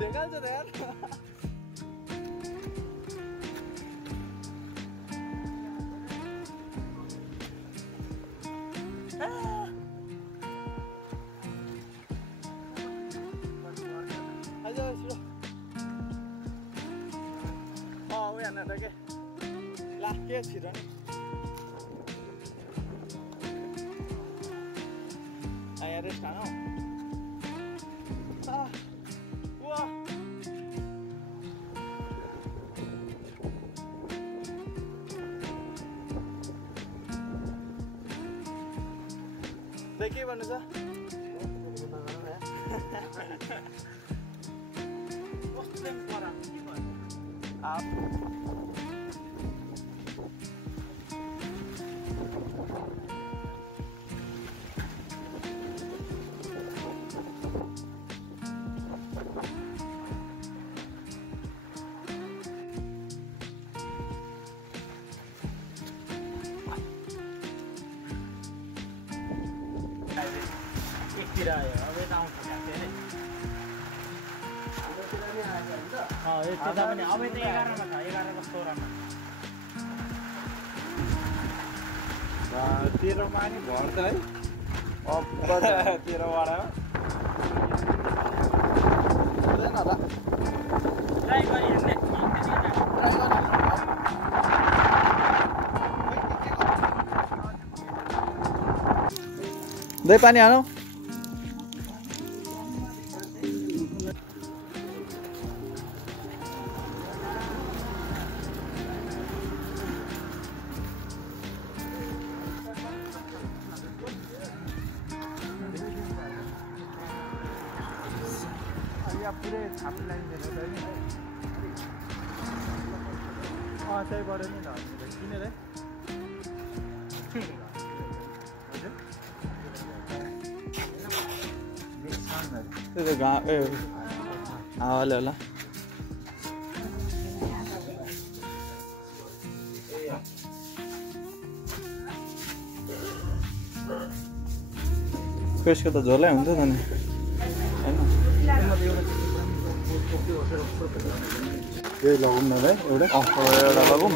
देखाल्छ त यार के छिटो नि यहाँ रेस्ट खानु के भन्नु छ अब यता 11 मा छ 11 को 16 मा 13 मा नि भर्छ है अब 13 वाला हुँदैन होला ट्राई गरि हेर्ने दही पानी हालौ पुरै छापी लाइदिएर नि त्यहीबाट नि किनेर त्यो त हावाले होला फिसको त झोलै हुन्छ त नि यही लगाउँ न भाइ एउटा लगाउँ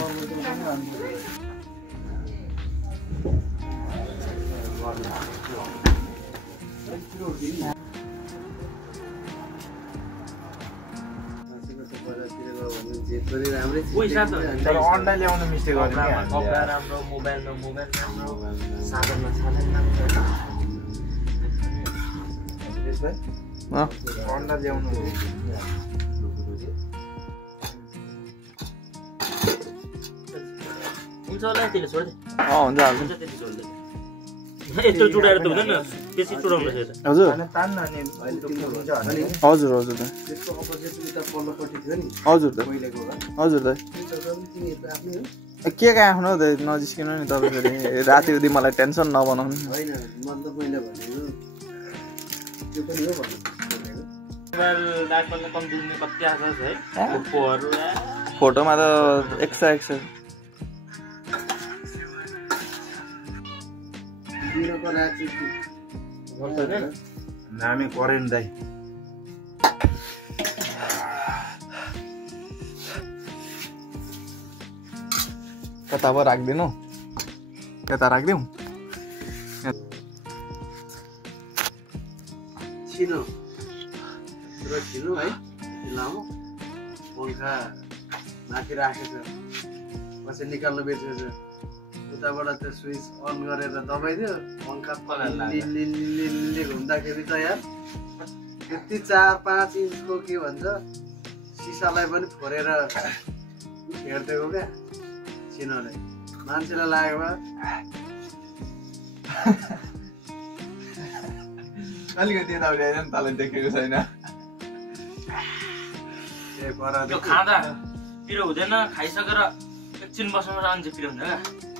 तर अन्डा ल्याउनु मिस्टेक गर्यो कपडा राम्रो मोबाइलमा मोबाइल राम्रो साधनमा साधन राम्रो अन्डा ल्याउनु हुन्छ होला त्यसले छोड्दै हुन्छ हुन्छ त्यति छोड्दै यस्तो चुडाएर त हुँदैन बेसी चुडाउनु छ हजुर तान्न अनि हजुर हजुर त्यसको अपोजिट उता पल्लोपट्टि थियो नि हजुर त पहिलेको हजुर त के आफ्नो त नजिस्किनु नि तपाईँ फेरि राति उदि मलाई टेन्सन नबनाउनु होइन मतलब मैले भनेको त्यो पनि हो भन्नु मोबाइल राख्न कम दिने कति आछ है फोटोमा त 100 नामी करेन्ट दाइ कता पो राख्दिनु यता राख्दिउँ छिनो पुरा छिनो है लामो पंखा माथि राखेको छ पछि निकाल्नु बिर्सेछ उताबाट त्यो स्विच अन गरेर दबाइदियो पंखा लिली घुम्दाखेरि त यार त्यति 4-5 इन्चको के भन्छ सिसालाई पनि फोरेर हेर्देको क्या छिनोले मान्छेलाई लाग्यो भा अलिकति यताउति आएन नि तँलाई देखेको छैन त्यो खाँदा पिरो हुँदैन, खाइसकेर एकछिन बस्नु मान्छे पिरो हुँदैन क्या।